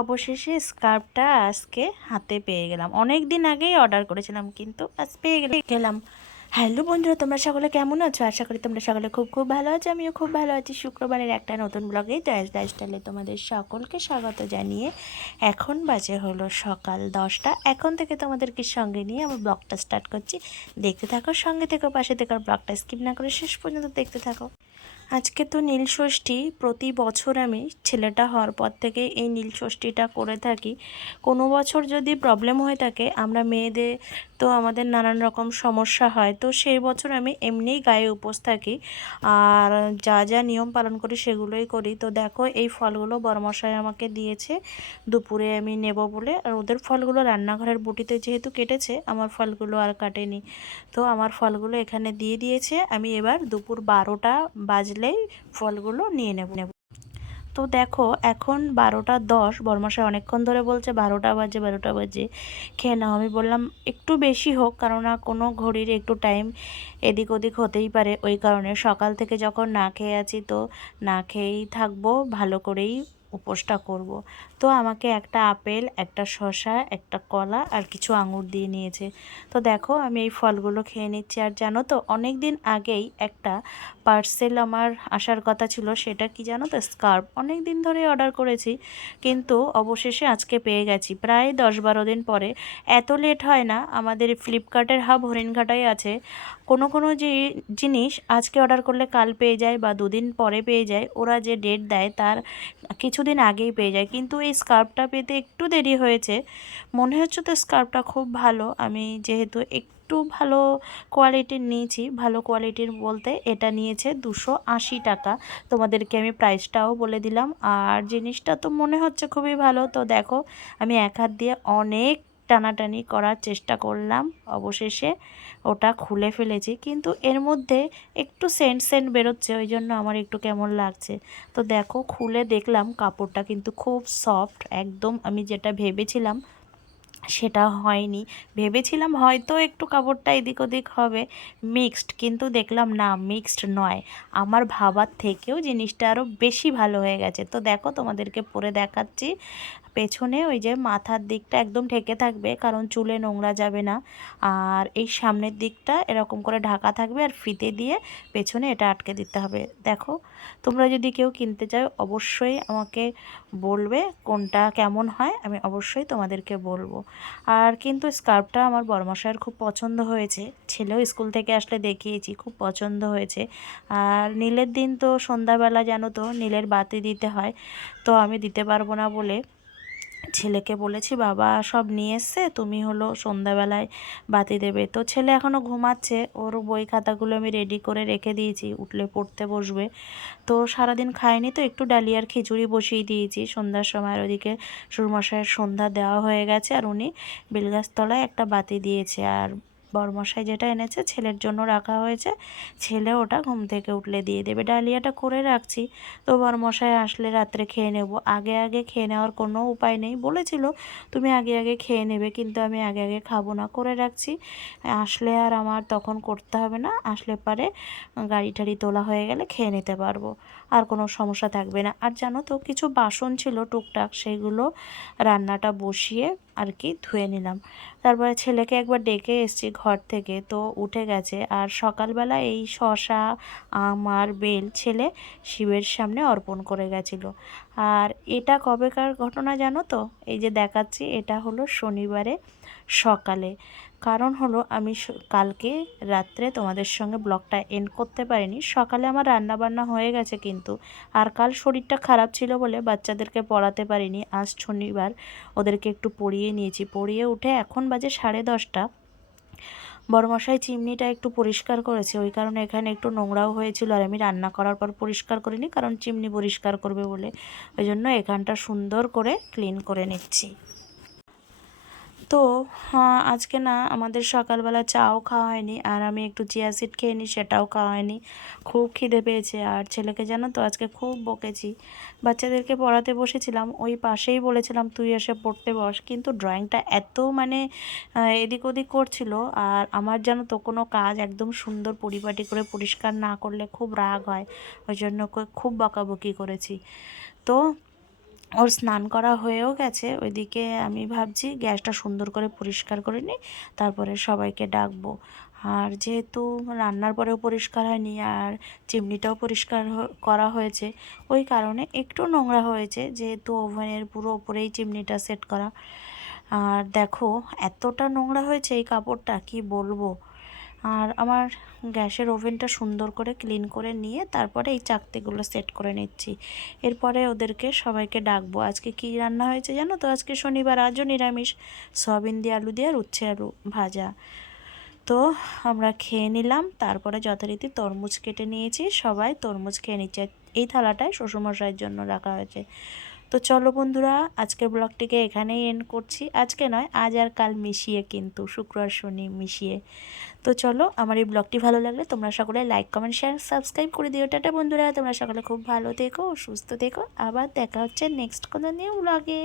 অবশেষে স্কার্ফটা আজকে হাতে পেয়ে গেলাম। অনেক দিন আগেই অর্ডার করেছিলাম, কিন্তু আজ পেয়ে গেলে গেলাম। হ্যালো বন্ধুরা, তোমরা সকলে কেমন আছো? আশা করি তোমরা সকলে খুব খুব ভালো আছো, আমিও খুব ভালো আছি। শুক্রবারের একটা নতুন ব্লগে ড্যাশ ড্যাশ স্টাইলে তোমাদের সকলকে স্বাগত জানিয়ে এখন বাজে হলো সকাল দশটা। এখন থেকে তোমাদেরকে সঙ্গে নিয়ে আমার ব্লগটা স্টার্ট করছি। দেখতে থাকো, সঙ্গে থেকো, পাশে থেকো ব্লগটা স্কিপ না করে শেষ পর্যন্ত দেখতে থাকো। আজকে তো নীল ষষ্ঠী, প্রতি বছর আমি ছেলেটা হওয়ার পর থেকে এই নীল ষষ্ঠীটা করে থাকি। কোনো বছর যদি প্রবলেম হয়ে থাকে, আমরা মেয়েদের তো আমাদের নানান রকম সমস্যা হয়, তো সেই বছর আমি এমনিই গায়ে উপোস থাকি। আর যা যা নিয়ম পালন করি, সেগুলোই করি। তো দেখো, এই ফলগুলো বরমশাই আমাকে দিয়েছে, দুপুরে আমি নেব বলে। আর ওদের ফলগুলো রান্নাঘরের বুটিতে যেহেতু কেটেছে, আমার ফলগুলো আর কাটেনি। তো আমার ফলগুলো এখানে দিয়ে দিয়েছে। আমি এবার দুপুর বারোটা বাজলেই ফলগুলো নিয়ে নেব। নেব তো দেখো, এখন বারোটা দশ বর্মাশায় অনেকক্ষণ ধরে বলছে বারোটা বাজে বারোটা বাজে। খেয়ে নাও, আমি বললাম একটু বেশি হোক কারণ না কোনো ঘড়ির একটু টাইম এদিক ওদিক হতেই পারে। ওই কারণে সকাল থেকে যখন না খেয়ে আছি তো না খেয়েই থাকব, ভালো করেই উপোসটা করব। তো আমাকে একটা আপেল, একটা শসা, একটা কলা আর কিছু আঙুর দিয়ে নিয়েছে। তো দেখো আমি এই ফলগুলো খেয়ে নিচ্ছি। আর জানো তো অনেক দিন আগেই একটা পার্সেল আমার আসার কথা ছিল, সেটা কি জানো তো স্কার্ফ অনেক দিন ধরে অর্ডার করেছি, কিন্তু অবশেষে আজকে পেয়ে গেছি। প্রায় দশ বারো দিন পরে। এত লেট হয় না, আমাদের ফ্লিপকার্টের হাব হরিণঘাটাই আছে। কোনো কোনো যে জিনিস আজকে অর্ডার করলে কাল পেয়ে যায় বা দুদিন পরে পেয়ে যায়, ওরা যে ডেট দেয়, তার কিছুদিন আগেই পেয়ে যায়। কিন্তু এই স্কার্ফটা পেতে একটু দেরি হয়েছে। মনে হচ্ছে তো স্কার্ফটা খুব ভালো। আমি যেহেতু একটু ভালো কোয়ালিটির নিয়েছি, ভালো কোয়ালিটির বলতে এটা নিয়েছে দুশো আশি টাকা। তোমাদেরকে আমি প্রাইসটাও বলে দিলাম। আর জিনিসটা তো মনে হচ্ছে খুবই ভালো। তো দেখো, আমি এক হাত দিয়ে অনেক টানাটানি করার চেষ্টা করলাম। অবশেষে ওটা খুলে ফেলেছি। কিন্তু এর মধ্যে একটু সেন্ট সেন্ট বেরোচ্ছে, ওই জন্য আমার একটু কেমন লাগছে। তো দেখো, খুলে দেখলাম, কাপড়টা কিন্তু খুব সফট, একদম আমি যেটা ভেবেছিলাম সেটা হয়নি। ভেবেছিলাম হয়তো একটু কাপড়টা এদিক ওদিক হবে, মিক্সড, কিন্তু দেখলাম না, মিক্সড নয়। আমার ভাবার থেকেও জিনিসটা আরও বেশি ভালো হয়ে গেছে। তো দেখো, তোমাদেরকে পরে দেখাচ্ছি। পেছনে ওই যে মাথার দিকটা একদম ঢেকে থাকবে, কারণ চুলে নোংরা যাবে না। আর এই সামনের দিকটা এরকম করে ঢাকা থাকবে আর ফিতে দিয়ে পেছনে এটা আটকে দিতে হবে। দেখো, তোমরা যদি কেউ কিনতে চাও, অবশ্যই আমাকে বলবে কোনটা কেমন হয়, আমি অবশ্যই তোমাদেরকে বলব। আর কিন্তু স্কার্ফটা আমার বড়মশাইয়ের খুব পছন্দ হয়েছে। ছেলেও স্কুল থেকে আসলে দেখিয়েছি, খুব পছন্দ হয়েছে। আর নীলের দিন তো সন্ধ্যাবেলা জানো তো, নীলের বাতি দিতে হয়, তো আমি দিতে পারব না বলে ছেলেকে বলেছি, বাবা, সব নিয়ে এসছে, তুমি হলো সন্ধ্যাবেলায় বাতি দেবে। তো ছেলে এখনও ঘুমাচ্ছে, ওর বই খাতাগুলো আমি রেডি করে রেখে দিয়েছি, উঠলে পড়তে বসবে। তো সারাদিন খায়নি তো একটু ডালিয়ার খিচুড়ি বসিয়ে দিয়েছি। সন্ধ্যার সময় ওদিকে সুরমশায়ের সন্ধ্যা দেওয়া হয়ে গেছে আর উনি বেলগাছতলায় একটা বাতি দিয়েছে। আর বরমশাই যেটা এনেছে ছেলের জন্য রাখা হয়েছে। ছেলে ওটা ঘুম থেকে উঠলে দিয়ে দেবে। ডালিয়াটা করে রাখছি। তো বরমশাই আসলে রাত্রে খেয়ে নেব। আগে আগে খেয়ে নেওয়ার কোনো উপায় নেই। বলেছিল, তুমি আগে আগে খেয়ে নেবে, কিন্তু আমি আগে আগে খাব না। করে রাখছি। আসলে আর আমার তখন করতে হবে না। আসলে পারে গাড়ি টাড়ি তোলা হয়ে গেলে খেয়ে নিতে পারব। আর কোনো সমস্যা থাকবে না। আর জানো তো, কিছু বাসন ছিল টুকটাক, সেগুলো রান্নাটা বসিয়ে আর কি ধুয়ে নিলাম। তারপরে ছেলেকে একবার ডেকে এসছি ঘর থেকে। তো উঠে গেছে আর সকালবেলা এই শশা, আম আর বেল ছেলে শিবের সামনে অর্পণ করে গেছিল। আর এটা কবেকার ঘটনা জানো তো? এই যে দেখাচ্ছি, এটা হলো শনিবারে সকালে। কারণ হলো আমি কালকে রাত্রে তোমাদের সঙ্গে ব্লগটা এন্ড করতে পারিনি। সকালে আমার রান্না বান্না হয়ে গেছে কিন্তু। আর কাল শরীরটা খারাপ ছিল বলে বাচ্চাদেরকে পড়াতে পারিনি। আজ শনিবার ওদেরকে একটু পড়িয়ে নিয়েছি। পড়িয়ে উঠে এখন বাজে সাড়ে দশটা। বড়মশাই চিমনিটা একটু পরিষ্কার করেছে। ওই কারণে এখানে একটু নোংরাও হয়েছিল আর আমি রান্না করার পর পরিষ্কার করিনি কারণ চিমনি পরিষ্কার করবে বলে। ওই জন্য এখানটা সুন্দর করে ক্লিন করে নিচ্ছি। তো হ্যাঁ আজকে না আমাদের সকালবেলা চাও খাওয়া হয়নি আর আমি একটু চিয়া সিড খেয়ে নিই সেটাও খাওয়া হয়নি। খুব খিদে পেয়েছে আর ছেলেকে জানো তো আজকে খুব বকেছি। বাচ্চাদেরকে পড়াতে বসেছিলাম, ওই পাশেই বলেছিলাম, তুই এসে পড়তে বস। কিন্তু ড্রয়িংটা এত মানে এদিক ওদিক করছিল আর আমার যেন তো কোনো কাজ একদম সুন্দর পরিপাটি করে পরিষ্কার না করলে খুব রাগ হয়। ওই জন্য খুব বকাবকি করেছি। তো ওর স্নান করা হয়েও গেছে। ওইদিকে আমি ভাবছি গ্যাসটা সুন্দর করে পরিষ্কার করে নিই, তারপরে সবাইকে ডাকবো। আর যেহেতু রান্নার পরেও পরিষ্কার হয়নি আর চিমনিটাও পরিষ্কার করা হয়েছে, ওই কারণে একটু নোংরা হয়েছে যেহেতু ওভেনের পুরো ওপরেই চিমনিটা সেট করা। আর দেখো, এতটা নোংরা হয়েছে এই কাপড়টা, কি বলব? আর আমার গ্যাসের ওভেনটা সুন্দর করে ক্লিন করে নিয়ে তারপরে এই চাকতিগুলো সেট করে নিচ্ছি। এরপরে ওদেরকে সবাইকে ডাকবো। আজকে কি রান্না হয়েছে জানো তো? আজকে শনিবার, আজও নিরামিষ। সয়াবিন দিয়ে আলু দিয়ে আর উচ্ছে আলু ভাজা। তো আমরা খেয়ে নিলাম। তারপরে যথারীতি তরমুজ কেটে নিয়েছি। সবাই তরমুজ খেয়ে নিচ্ছে। এই থালাটায় শ্বশুরমশাইয়ের জন্য রাখা হয়েছে। তো চলো বন্ধুরা, আজকের ব্লগটিকে এখানেই এন্ড করছি। আজকে নয়, আজ আর কাল মিশিয়ে কিন্তু, শুক্র আর শনি মিশিয়ে। তো চলো, আমার এই ব্লগটি ভালো লাগলে তোমরা সকলে লাইক কমেন্ট শেয়ার সাবস্ক্রাইব করে দিও। টাটা বন্ধুরা, তোমরা সকলে খুব ভালো থেকো, সুস্থ থেকো। আবার দেখা হচ্ছে নেক্সট কোনো নিউ ব্লগে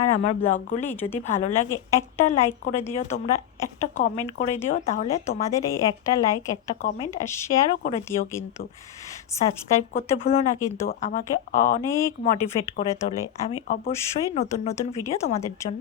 আর আমার ব্লগগুলি যদি ভালো লাগে, একটা লাইক করে দিও। তোমরা একটা কমেন্ট করে দিও, তাহলে তোমাদের এই একটা লাইক একটা কমেন্ট আর শেয়ারও করে দিও কিন্তু। সাবস্ক্রাইব করতে ভুলো না কিন্তু, আমাকে অনেক মোটিভেট করে তোলে। আমি অবশ্যই নতুন নতুন ভিডিও তোমাদের জন্য